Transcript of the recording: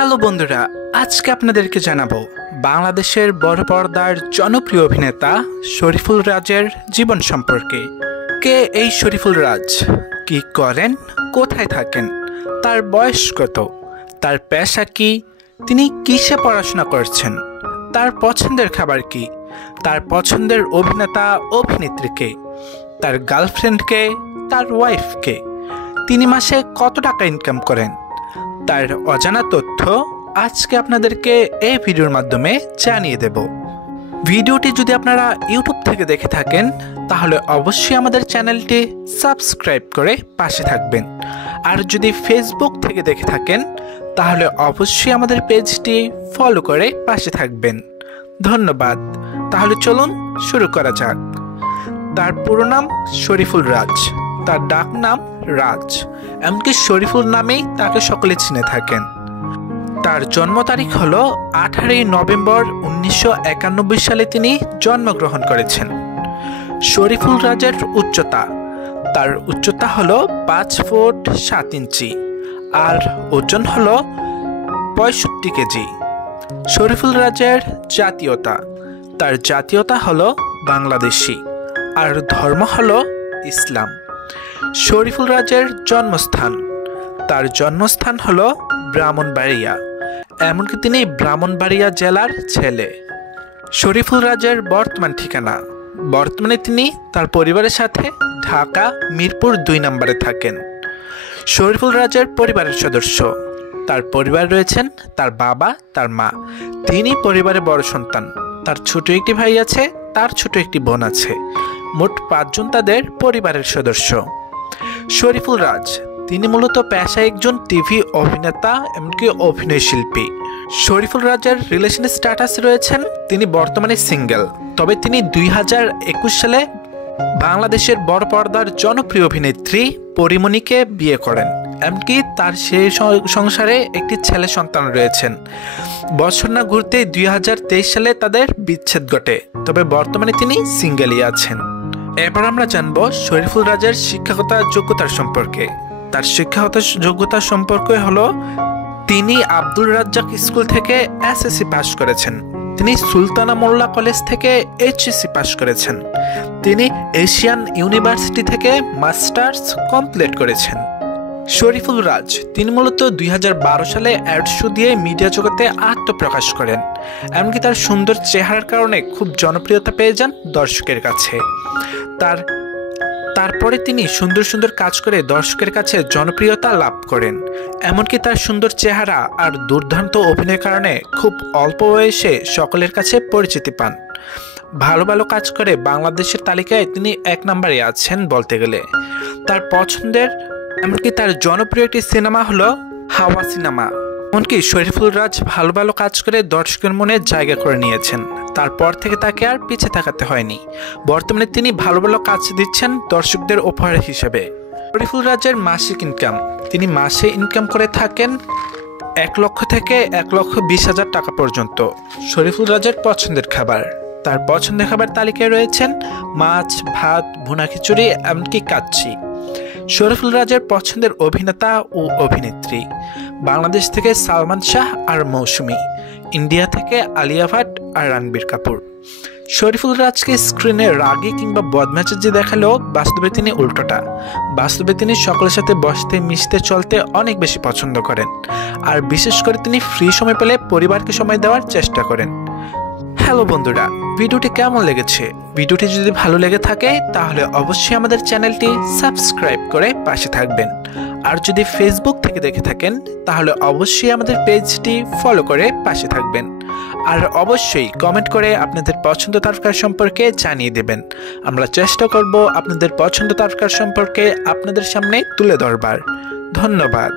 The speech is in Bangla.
হ্যালো বন্ধুরা, আজকে আপনাদেরকে জানাবো বাংলাদেশের বড় পর্দার জনপ্রিয় অভিনেতা শরীফুল রাজের জীবন সম্পর্কে। কে এই শরীফুল রাজ, কি করেন, কোথায় থাকেন, তার বয়স কত, তার পেশা কি, তিনি কিসে পড়াশোনা করছেন, তার পছন্দের খাবার কি, তার পছন্দের অভিনেতা অভিনেত্রীকে, তার গার্লফ্রেন্ডকে, তার ওয়াইফকে, তিনি মাসে কত টাকা ইনকাম করেন, তার অজানা তথ্য আজকে আপনাদেরকে এই ভিডিওর মাধ্যমে জানিয়ে দেব। ভিডিওটি যদি আপনারা ইউটিউব থেকে দেখে থাকেন তাহলে অবশ্যই আমাদের চ্যানেলটি সাবস্ক্রাইব করে পাশে থাকবেন, আর যদি ফেসবুক থেকে দেখে থাকেন তাহলে অবশ্যই আমাদের পেজটি ফলো করে পাশে থাকবেন। ধন্যবাদ। তাহলে চলুন শুরু করা যাক। তার পুরো নাম শরীফুল রাজ, তার ডাক নাম রাজ, এমনকি শরীফুল নামেই তাকে সকলে চিনে থাকেন। তার জন্ম তারিখ হলো 18 নভেম্বর 1991 সালে তিনি জন্মগ্রহণ করেছেন। শরীফুল রাজের উচ্চতা, তার উচ্চতা হলো 5 ফুট 7 ইঞ্চি আর ওজন হলো 65 কেজি। শরীফুল রাজের জাতীয়তা, তার জাতীয়তা হলো বাংলাদেশি আর ধর্ম হলো ইসলাম। শরীফুল রাজের জন্মস্থান, তার জন্মস্থান হলো ব্রাহ্মণবাড়িয়া, এমনকি তিনি ব্রাহ্মণবাড়িয়া জেলার ছেলে। শরীফুল রাজের বর্তমান ঠিকানা, বর্তমানে তিনি তার পরিবারের সাথে ঢাকা মিরপুর 2 নম্বরে থাকেন। শরীফুল রাজের পরিবারের সদস্য, তার পরিবার রয়েছেন তার বাবা, তার মা, তিনি পরিবারের বড় সন্তান, তার ছোট একটি ভাই আছে, তার ছোট একটি বোন আছে, মোট 5 জন তাদের পরিবারের সদস্য। শরীফুল রাজ তিনি মূলত পেশায় একজন টিভি অভিনেতা, এমনকি অভিনয় শিল্পী। শরীফুল রাজের রিলেশন স্ট্যাটাস রয়েছেন তিনি বর্তমানে সিঙ্গেল, তবে তিনি 2021 সালে বাংলাদেশের বড় পর্দার জনপ্রিয় অভিনেত্রী পরিমণিকে বিয়ে করেন, এমনকি তার সেই সংসারে একটি ছেলে সন্তান রয়েছেন। বছর না ঘুরতেই 2023 সালে তাদের বিচ্ছেদ ঘটে, তবে বর্তমানে তিনি সিঙ্গেলই আছেন। এবার আমরা জানবো শরীফুল রাজের শিক্ষাগত যোগ্যতার সম্পর্কে। তার শিক্ষাগত যোগ্যতা সম্পর্কে হলো তিনি আব্দুল রাজ্জাক স্কুল থেকে এসএসসি পাশ করেছেন, তিনি সুলতানা মোল্লা কলেজ থেকে এইচএসসি পাশ করেছেন, তিনি এশিয়ান ইউনিভার্সিটি থেকে মাস্টার্স কমপ্লিট করেছেন। শরীফুল রাজ তিনি মূলত 2012 সালে অ্যাড শো দিয়ে মিডিয়া জগতে আত্মপ্রকাশ করেন, এমনকি তার সুন্দর চেহারার কারণে খুব জনপ্রিয়তা পেয়ে যান দর্শকের কাছে। তারপরে তিনি সুন্দর সুন্দর কাজ করে দর্শকের কাছে জনপ্রিয়তা লাভ করেন, এমনকি তার সুন্দর চেহারা আর দুর্দান্ত অভিনয়ের কারণে খুব অল্প বয়সে সকলের কাছে পরিচিতি পান। ভালো ভালো কাজ করে বাংলাদেশের তালিকায় তিনি 1 নম্বরে আছেন বলতে গেলে। তার পছন্দের, এমনকি তার জনপ্রিয় একটি সিনেমা হলো হাওয়া সিনেমা। এমনকি শরীফুল রাজ ভালো ভালো কাজ করে দর্শকের মনে জায়গা করে নিয়েছেন, তারপর থেকে তাকে আর পিছে তাকাতে হয়নি। বর্তমানে তিনি ভালো ভালো কাজ দিচ্ছেন দর্শকদের উপহার হিসেবে। শরীফুল রাজের মাসিক ইনকাম, তিনি মাসে ইনকাম করে থাকেন 1 লক্ষ থেকে 1,20,000 টাকা পর্যন্ত। শরীফুল রাজের পছন্দের খাবার, তার পছন্দের খাবার তালিকায় রয়েছেন মাছ, ভাত, ভুনা খিচুড়ি, এমনকি কাচ্চি। শরীফুল রাজের পছন্দের অভিনেতা ও অভিনেত্রী, বাংলাদেশ থেকে সালমান শাহ আর মৌসুমী, ইন্ডিয়া থেকে আলিয়া ভাট আর রণবীর কাপুর। শরীফুল রাজকে স্ক্রিনে রাগী কিংবা বদমেজাজি দেখালেও বাস্তবে তিনি উল্টোটা। বাস্তবে তিনি সকলের সাথে বসতে, মিশতে, চলতে অনেক বেশি পছন্দ করেন, আর বিশেষ করে তিনি ফ্রি সময় পেলে পরিবারকে সময় দেওয়ার চেষ্টা করেন। হ্যালো বন্ধুরা, ভিডিওটি কেমন লেগেছে? ভিডিওটি যদি ভালো লেগে থাকে তাহলে অবশ্যই আমাদের চ্যানেলটি সাবস্ক্রাইব করে পাশে থাকবেন, আর যদি ফেসবুক থেকে দেখে থাকেন তাহলে অবশ্যই আমাদের পেজটি ফলো করে পাশে থাকবেন, আর অবশ্যই কমেন্ট করে আপনাদের পছন্দ তারকার সম্পর্কে জানিয়ে দেবেন। আমরা চেষ্টা করব আপনাদের পছন্দ তারকার সম্পর্কে আপনাদের সামনে তুলে ধরবার। ধন্যবাদ।